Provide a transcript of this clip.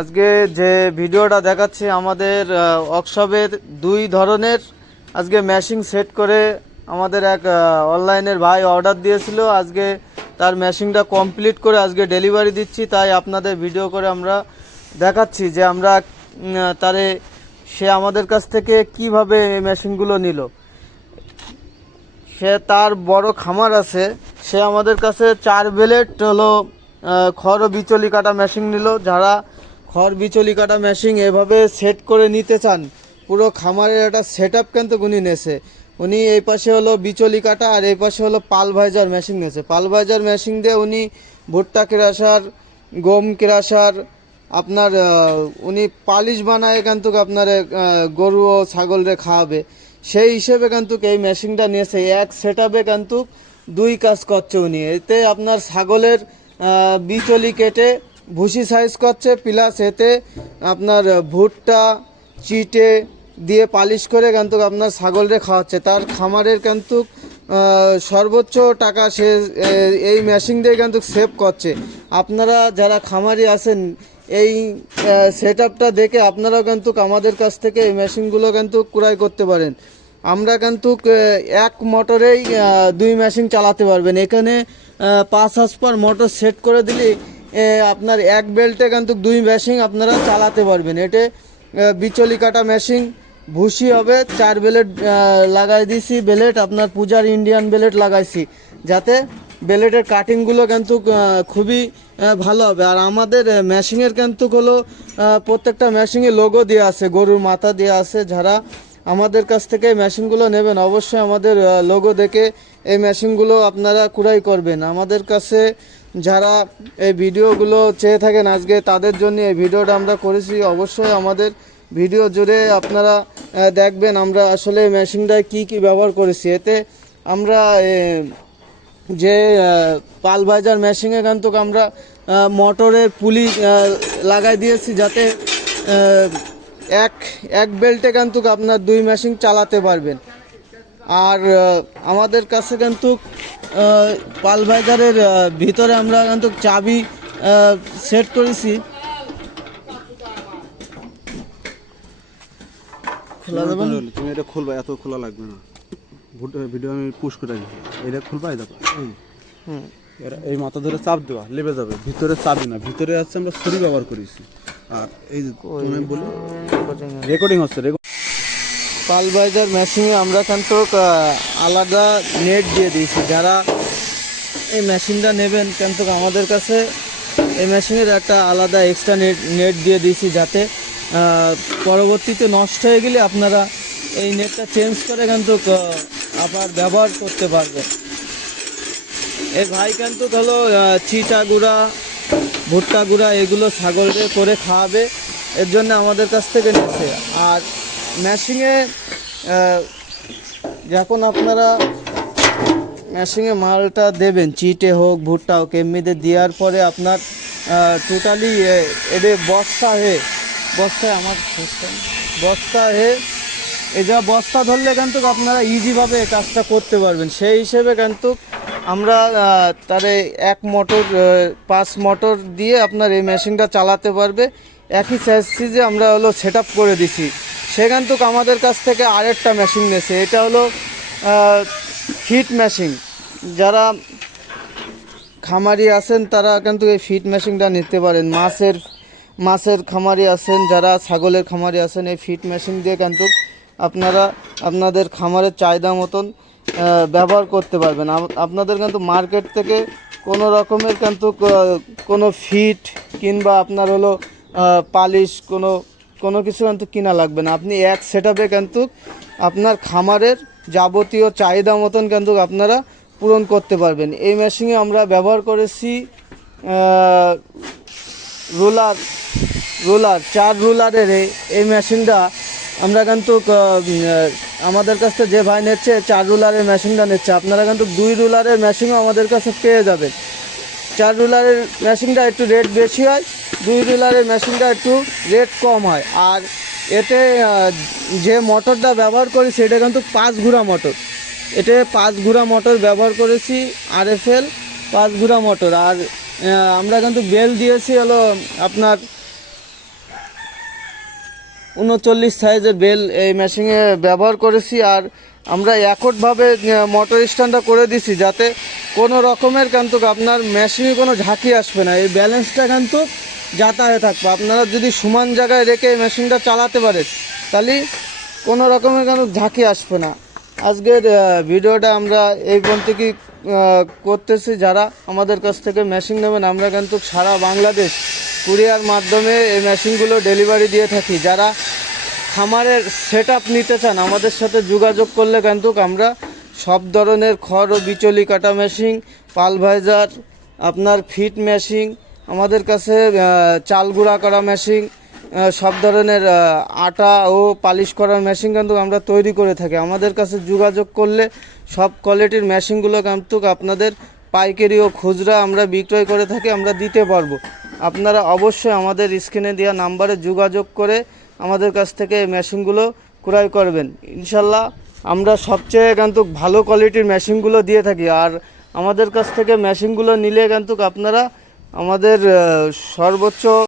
আজকে যে ভিডিওটা দেখাচ্ছি আমাদের ওয়ার্কশপের দুই ধরনের, আজকে ম্যাশিং সেট করে আমাদের এক অনলাইনের ভাই অর্ডার দিয়েছিল। আজকে তার ম্যাশিংটা কমপ্লিট করে আজকে ডেলিভারি দিচ্ছি, তাই আপনাদের ভিডিও করে আমরা দেখাচ্ছি যে আমরা তারে সে আমাদের কাছ থেকে কীভাবে এই মেশিনগুলো নিল। সে তার বড় খামার আছে, সে আমাদের কাছে চার বেলেট হলো খড় বিচলি কাটা মেশিন নিল, যারা খড় বিচলি কাটা মেশিন এভাবে সেট করে নিতে চান, পুরো খামারের একটা সেট আপ কিন্তু উনি নেছে। উনি এই পাশে হলো বিচলি কাটা আর এই পাশে হলো পাল ভাইজার মেশিন নেছে। পাল ভাইজার মেশিন দিয়ে উনি ভুট্টা কেরাসার গম কেরাসার আপনার উনি পালিশ বানায় কিন্তু আপনার গরু ও ছাগলরে খাওয়াবে। সেই হিসেবে কিন্তু এই মেশিনটা নিয়েছে এক সেট আপে কিন্তু দুই কাজ করছে উনি। এতে আপনার ছাগলের বিচলি কেটে ভুসি সাইজ করছে প্লাস এতে আপনার ভুট্টা চিটে দিয়ে পালিশ করে কিন্তু আপনার ছাগলরে খাওয়াচ্ছে। তার খামারের কিন্তু সর্বোচ্চ টাকা সে এই মেশিন দিয়ে কিন্তু সেভ করছে। আপনারা যারা খামারি আছেন এই সেট আপটা দেখে আপনারাও কিন্তু আমাদের কাছ থেকে এই মেশিনগুলো কিন্তু ক্রয় করতে পারেন। আমরা কিন্তু এক মোটরেই দুই মেশিন চালাতে পারবেন। এখানে পাঁচ হাসপার মোটর সেট করে দিলে এ, আপনার এক বেল্টে কিন্তু দুই মেশিন আপনারা চালাতে পারবেন। আহ, বিচলি কাটা মেশিন ভুসি হবে চার বেলেট লাগাই দিছি বেলেট আপনার পূজার ইন্ডিয়ান বেলেট লাগাইছি যাতে বেলেটের কাটিংগুলো কিন্তু খুবই ভালো হবে। আর আমাদের মেশিনের কিন্তু হলো প্রত্যেকটা মেশিনে লোগো দেওয়া আছে গরুর মাথা দেওয়া আছে যারা আমাদের কাছ থেকে মেশিনগুলো নেবেন, অবশ্যই আমাদের লোগো দেখে এই মেশিনগুলো আপনারা কুড়াই করবেন। আমাদের কাছে যারা এই ভিডিওগুলো চেয়ে থাকেন আজকে, তাদের জন্য এই ভিডিওটা আমরা করেছি। অবশ্যই আমাদের ভিডিও জুড়ে আপনারা দেখবেন আমরা আসলে মেশিনটায় কি কি ব্যবহার করেছি। এতে আমরা যে পাল ভাইজার মেশিনে কিন্তু আমরা মোটরের পুলি লাগাই দিয়েছি যাতে এক এক বেল্টে কিন্তু আপনার দুই মেশিন চালাতে পারবেন। আর আমাদের কাছে কিন্তু আহ, পাল ভাইজারের আহ, ভিতরে আমরা কিন্তু চাবি সেট করেছি। খোলা দেবেন তুমি এটা খুলবা এত খোলা লাগবে না। ভিডিও আমি পুশ করে রাখি। এটা খুলবা এরা এই মাথা ধরে চাপ দেওয়া লেবে যাবে। ভিতরে চাবি না ভিতরে আছে আমরা ছুরি ব্যবহার করেছি। আর এই তুমি বলি রেকর্ডিং হচ্ছে রেকর্ডিং পাল ভাইজার মেশিনে আমরা কিন্তু আলাদা নেট দিয়ে দিয়েছি। যারা এই মেশিনটা নেবেন কিন্তু আমাদের কাছে এই মেশিনের একটা আলাদা এক্সট্রা নেট নেট দিয়ে দিয়েছি যাতে পরবর্তীতে নষ্ট হয়ে গেলে আপনারা এই নেটটা চেঞ্জ করে কিন্তু আবার ব্যবহার করতে পারবেন। এই ভাই কিন্তু হলো আহ, চিটা গুঁড়া ভুট্টা গুঁড়া এগুলো ছাগলকে করে খাওয়াবে, এর জন্য আমাদের কাছ থেকে নিচ্ছে আর ম্যাশিংয়ে যখন আপনারা ম্যাশিংয়ে মালটা দেবেন, চিটে হোক, ভুট্টা হোক, এমনিতে দেওয়ার পরে আপনার টোটালি এদের বস্তা হয়ে বস্তায় আমার বস্তা হয়ে এই যা বস্তা ধরলে কিন্তু আপনারা ইজিভাবে কাজটা করতে পারবেন। সেই হিসেবে কিন্তু আমরা তারে এক মোটর পাঁচ মোটর দিয়ে আপনার এই মেশিনটা চালাতে পারবে। একই সাইজে আমরা হলো সেট করে দিছি। সেখান কিন্তু আমাদের কাছ থেকে আরেকটা মেশিন নিয়েছে। এটা হলো ফিট মেশিন যারা খামারি আছেন, তারা কিন্তু এই ফিট মেশিনটা নিতে পারেন। মাছের মাছের খামারি আছেন, যারা ছাগলের খামারি আছেন, এই ফিট মেশিন দিয়ে কিন্তু আপনারা, আপনাদের খামারের চাহিদা মতন ব্যবহার করতে পারবেন। আপনাদের কিন্তু মার্কেট থেকে কোনো রকমের কিন্তু কোনো ফিট কিংবা আপনার হলো পালিশ কোনো কোনো কিছু কিন্তু কিনা লাগবে না। আপনি এক সেট আপে কিন্তু আপনার খামারের যাবতীয় চাহিদা মতন কিন্তু আপনারা পূরণ করতে পারবেন। এই মেশিনে আমরা ব্যবহার করেছি রোলার রোলার, চার রোলারের এই- মেশিনটা আমরা কিন্তু আমাদের কাছ থেকে যে ভাই নিচ্ছে, চার রুলারের মেশিনটা নিচ্ছে। আপনারা কিন্তু দুই রুলারের মেশিনও আমাদের কাছে পেয়ে যাবেন। চার রুলারের মেশিনটা একটু রেট বেশি হয়, দুই রুলারের মেশিনটা একটু রেট কম হয়। আর এতে যে মোটরটা ব্যবহার করি, সেটা কিন্তু পাঁচ ঘুরা মোটর এতে পাঁচ ঘুরা মোটর ব্যবহার করেছি আর এফ এল পাঁচ ঘুরা মোটর আর আমরা কিন্তু বেল দিয়েছি হলো আপনার উনচল্লিশ সাইজের বেল এই মেশিনে ব্যবহার করেছি আর আমরা একটভাবে মোটর স্ট্যান্ডটা করে দিছি যাতে কোনো রকমের কিন্তু আপনার মেশিনে কোনো ঝাঁকি আসবে না। এই ব্যালেন্সটা কিন্তু যাতায়াত থাকবে। আপনারা যদি সমান জায়গায় রেখে এই মেশিনটা চালাতে পারেন তাহলে কোনো রকমের কিন্তু ঝাঁকি আসবে না। আজকের ভিডিওটা আমরা এই পর্যন্ত কি করতেছি। যারা আমাদের কাছ থেকে মেশিন নেবেন, আমরা কিন্তু সারা বাংলাদেশ কুরিয়ার মাধ্যমে এই মেশিনগুলো ডেলিভারি দিয়ে থাকি। যারা খামারের সেট নিতে চান, আমাদের সাথে যোগাযোগ করলে কিন্তু আমরা সব ধরনের খড় ও বিচলি কাটা মেশিন পালভাইজার আপনার ফিট মেশিন আমাদের কাছে চাল গুঁড়া করা মেশিন সব ধরনের আটা ও পালিশ করার মেশিন কিন্তু আমরা তৈরি করে থাকি। আমাদের কাছে যোগাযোগ করলে সব কোয়ালিটির মেশিনগুলো কিন্তু আপনাদের পাইকারি ও খুচরা আমরা বিক্রয় করে থাকি, আমরা দিতে পারব। আপনারা অবশ্যই আমাদের স্ক্রিনে দেওয়া নাম্বারে যোগাযোগ করে আমাদের কাছ থেকে এই মেশিনগুলো ক্রয় করবেন। ইনশাল্লাহ আমরা সবচেয়ে কিন্তু ভালো কোয়ালিটির মেশিনগুলো দিয়ে থাকি। আর আমাদের কাছ থেকে মেশিনগুলো নিলে কিন্তু আপনারা আমাদের সর্বোচ্চ